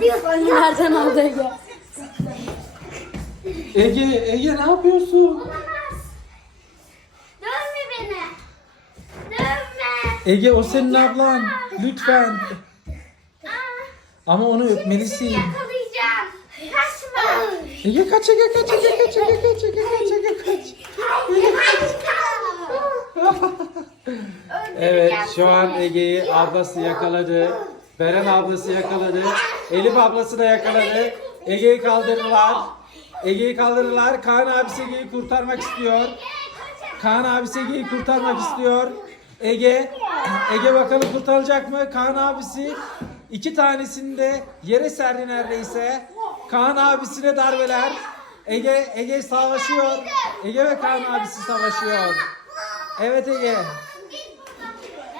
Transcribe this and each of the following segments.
Nereden aldı Ege? Ege, Ege ne yapıyorsun? Olamaz. Dövme beni. Dövme. Ege o senin ablan. Lütfen. Aa, Ama onu öpmelisin. yakalayacağım. Kaçma. Ege kaç Ege kaç Ege kaç Ege kaç Ege kaç Ege kaç. Evet şu an Ege'yi ablası yakaladı. Beren ablası yakaladı. Elif ablası da yakaladı. Ege'yi kaldırdılar. Ege'yi kaldırdılar. Kaan abisi Ege'yi kurtarmak istiyor. Kaan abisi Ege'yi kurtarmak istiyor. Ege, Ege bakalım kurtaracak mı? Kaan abisi iki tanesini de yere serdi neredeyse. Kaan abisine darbeler. Ege, Ege savaşıyor. Ege ve Kaan abisi savaşıyor. Evet Ege.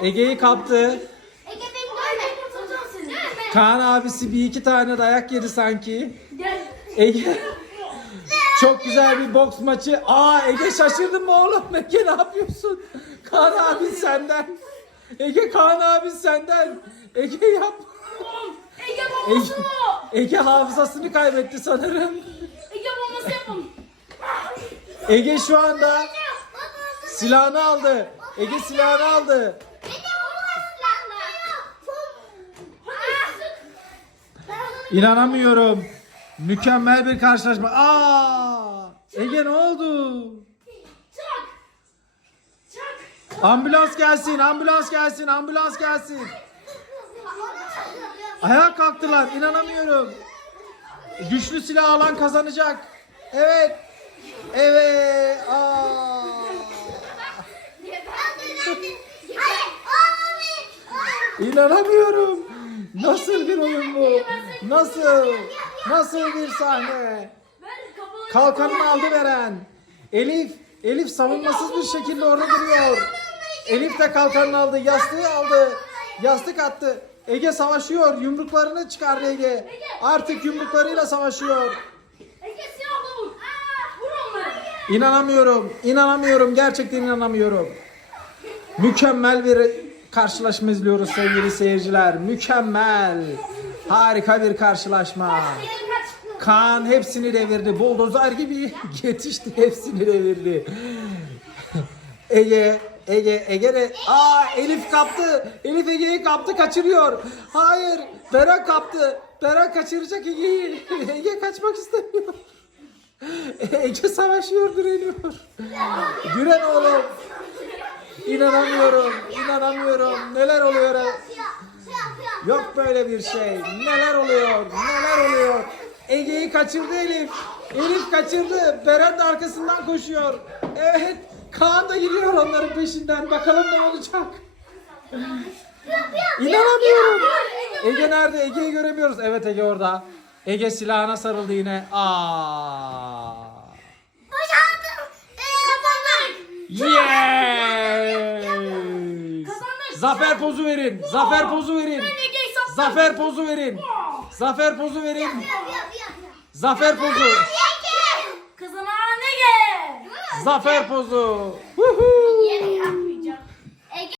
Ege'yi kaptı. Ege beni dövme. Dövme. Kaan abisi bir iki tane dayak yedi sanki. Ege çok güzel bir boks maçı. Aa Ege şaşırdın mı oğlum? Ege ne yapıyorsun? Kaan abi senden. Ege Kaan abi senden. Ege yap. Ege Ege, bombası. Ege hafızasını kaybetti sanırım. Ege bombası yapın. Ege şu anda silahını aldı. Ege silahını aldı. İnanamıyorum. Mükemmel bir karşılaşma. Aa! Ege ne oldu? Çak. Çak. Ambulans gelsin, ambulans gelsin, ambulans gelsin. Ayağa kalktılar, inanamıyorum. Güçlü silah alan kazanacak. Evet. Evet. Aa. İnanamıyorum. Nasıl bir oyun bu? Nasıl? Nasıl bir sahne? Kalkanını aldı veren. Elif, Elif savunmasız bir şekilde orada duruyor. Elif de kalkanını aldı, yastığı aldı. Yastık attı. Ege savaşıyor. Yumruklarını çıkardı Ege. Artık yumruklarıyla savaşıyor. İnanamıyorum. İnanamıyorum. Gerçekten inanamıyorum. Mükemmel bir karşılaşma izliyoruz sevgili seyirciler. Mükemmel. Harika bir karşılaşma. Kaan hepsini devirdi. Buldozer gibi yetişti hepsini devirdi. Ege, Ege, Ege de... Aa Elif kaptı. Elif Ege'yi kaptı kaçırıyor. Hayır. Berat kaptı. Berat kaçıracak Ege'yi. Ege kaçmak istemiyor. Ege savaşıyor direniyor. Diren oğlum. İnanamıyorum. inanamıyorum. Neler oluyor? Yok böyle bir şey. Neler oluyor? Neler oluyor? Ege'yi kaçırdı Elif. Elif kaçırdı. Beren de arkasından koşuyor. Evet. Kaan da giriyor onların peşinden. Bakalım ne olacak? İnanamıyorum. Ege nerede? Ege'yi göremiyoruz. Evet Ege orada. Ege silahına sarıldı yine. Aa. Zafer pozu verin. Zafer pozu verin. Zafer pozu verin. Zafer pozu verin. Zafer pozu. Kazanan Ege. Zafer pozu. Huhu.